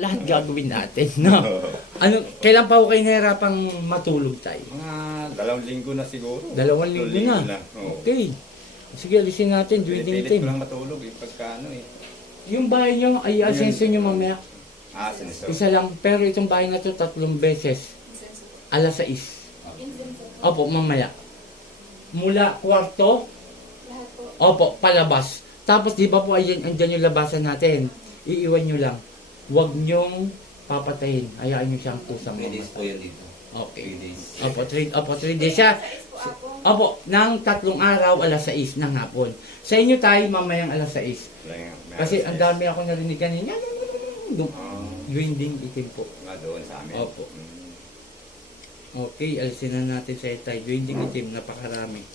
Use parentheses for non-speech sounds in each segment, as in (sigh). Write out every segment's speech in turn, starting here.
lahat gagawin natin, (laughs) no? Ano, kailan pa ako kayo nahirapang matulog tayo? Mga dalawang linggo na siguro. Dalawang linggo na. Oo. Okay. Sige, alisin natin, Pinipilit duwiding ko team. lang matulog eh, pagka ano eh. Yung bahay nyo, ay asenso nyo mamaya. Ah, siniso. Isa lang, pero itong bahay na to tatlong beses. Alas 6. Opo, mamaya. Mula kwarto, Lahat po. opo, palabas. Tapos di ba po ayan, andyan yung labasan natin. Iiwan nyo lang. Huwag nyong papatayin. Hayaan nyo siyang kusang 3 days po mamatay. yun dito. Okay. 3 days. Opo, 3 opo, three days siya. Opo, ng tatlong araw, alas 6 ng hapon. Sa inyo tayo, mamayang alas 6. Lang, may Kasi ang dami ako narinig kanina. Ah, Dwinding itim po. nga doon sa amin. Opo. Mm. Okay, alisin na natin sa tayo. Dwinding itim, napakarami.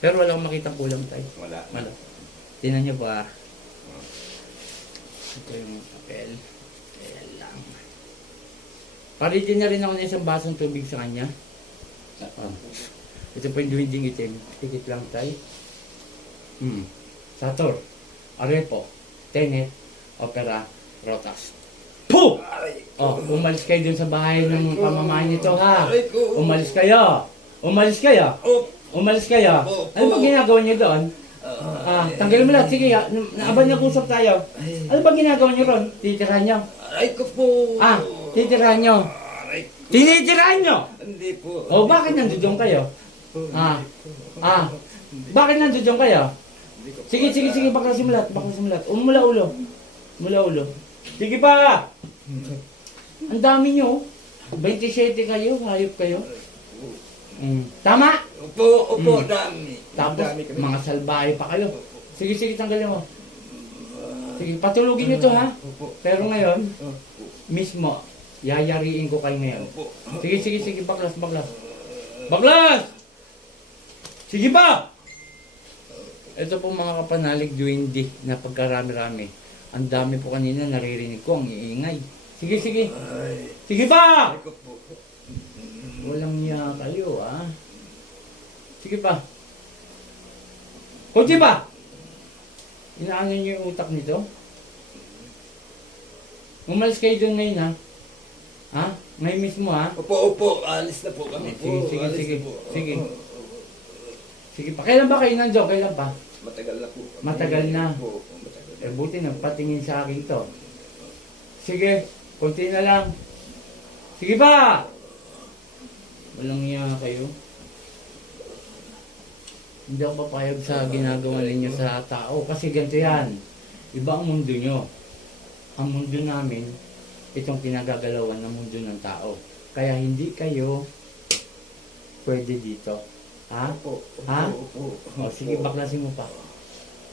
Pero wala akong makita kulang tayo. Wala. Wala. Tinan niyo ba? Ito yung papel. Kaya lang. Paritin na rin ako ng isang basong tubig sa kanya. Ah. Ito po yung dwinding itim. Tikit lang tayo. Hmm. Sator. Arepo. Tenet. Opera. Rotas. Puh! Oh, umalis kayo dun sa bahay ng pamamahay nito ha. Umalis kayo. Umalis kayo. Umalis kayo. Ano ba ginagawa niyo doon? Ah, tanggalin mo lahat. Sige, ah, niyo kusap tayo. Ano ba ginagawa niyo ron? Titirahan niyo. Aray ko po! Ah, titirahan niyo. Aray ko. Tinitirahan niyo. Hindi po. O, bakit nandoon kayo? Ah, ah, bakit nandoon kayo? Sige, sige, sige, lahat, baklasin mo lahat. Umula ulo. Mula ulo. Sige pa! Ang dami niyo. 27 kayo, hayop kayo. Mm. Tama! Opo, opo, Mm. dami. Tapos, Dami kami. mga salbahe pa kayo. Sige, sige, tanggalin mo. Sige, patulugin nyo to ha. Opo. Pero ngayon, Opo. mismo, yayariin ko kayo ngayon. Opo. Sige, sige, sige, baklas, baklas. Baklas! Sige pa! Ito po mga kapanalig duwindi na pagkarami-rami. Ang dami po kanina naririnig ko, ang iingay. Sige, sige. Ay, Sige pa! aray ko po. Walang niya kayo, ah. Sige pa. Kunti pa! Inaano niyo yung utak nito? Umalis kayo doon ngayon, ha? Ha? Ngayon mismo, ha? Opo, opo, alis na po kami po. Sige, sige, alis sige. na po. Sige. Sige pa. Kailan ba kayo nandiyo? Kailan pa? Matagal na po. kami. Matagal na. Opo, matagal na. Eh, buti nagpatingin sa akin to. Sige, kunti na lang. Sige pa! Walang niya kayo. Hindi ako papayag sa ginagawa ninyo sa tao. Kasi ganito yan. Iba ang mundo nyo. Ang mundo namin, itong pinagagalawan ng mundo ng tao. Kaya hindi kayo pwede dito. Ha? Opo, Ha? opo. O, sige, baklasin mo pa.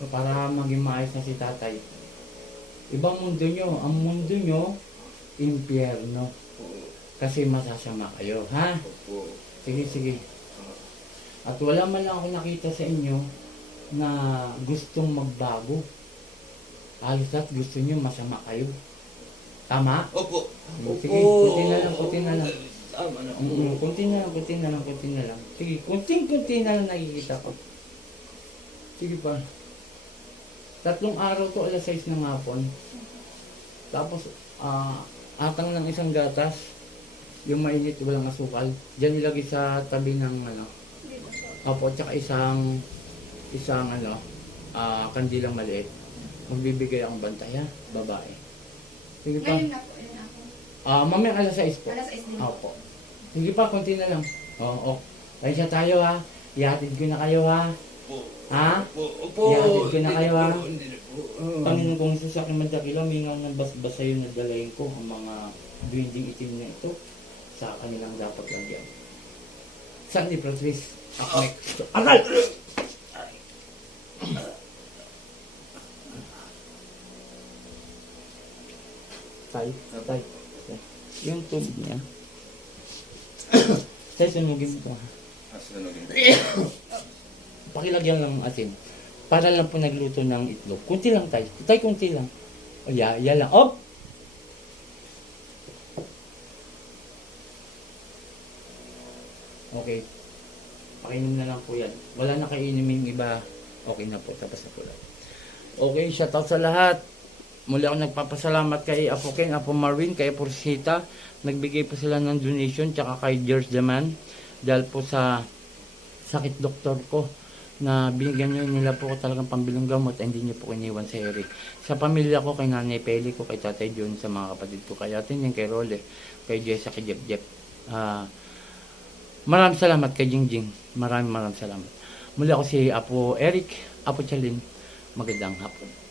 Para maging maayos na si tatay. Ibang mundo nyo. Ang mundo nyo, impyerno. Kasi masasama kayo, ha? Opo. Sige, sige. At wala man lang ako nakita sa inyo na gustong magbago. Halos lahat gusto nyo masama kayo. Tama? Opo. Sige, kunti na lang, kunti na lang. Tama na po. Mm, kunti na lang, kunti na lang, kunti na lang. Sige, kunting-kunti na lang nakikita ko. Sige pa. Tatlong araw to alas 6 ng hapon. Tapos, ah, atang ng isang gatas. Yung mainit, walang asukal. Diyan ilagay sa tabi ng ano. Dito po. Apo, tsaka isang, isang ano, ah, kandilang maliit. Magbibigay akong bantay ha, babae. Sige pa. Ngayon na po, yun ako. Ah, mamaya alas 6 po. Alas 6 din po. Opo. Sige pa, konti na lang. Oo, oh, Tayo tayo ha. Ihatid ko na kayo ha. Opo. Ha? Opo. Opo. Ihatid ko na Hindi kayo, po, ah. Hindi na po. Panginoon kong sa akin madakila, mingaw ng basbas sa'yo na dalayin ko ang mga duwinding itim na ito sa kanilang dapat lagyan. Saan ni Patrice? Akmek. Aral! Tay, tay. tay. Yung tubig niya. (coughs) Tay, sunugin mo. Ah. Pakilagyan lang ng asin. Para lang po nagluto ng itlog. Kunti lang tayo. Tay, kunti lang. O, ya, ya lang. Op! Okay. Pakinom na lang po yan. Wala na kainin yung iba. Okay na po. Tapos na po lang. Okay, shout out sa lahat. Muli ako nagpapasalamat kay Apo Ken, Apo Marvin, kay Apo Rosita. Nagbigay po sila ng donation, tsaka kay George Daman. Dahil po sa sakit doktor ko na binigyan nyo nila po ko talagang pambilang gamot hindi nyo po iniwan sa Eric. Sa pamilya ko, kay Nanay Peli ko, kay Tatay John, sa mga kapatid ko, kay Atin kay Role, kay Jessa, kay Jep Jep. Ah, maraming salamat kay Jingjing. Maraming maraming salamat. Muli ako si Apo Eric, Apo Chalin. Magandang hapon.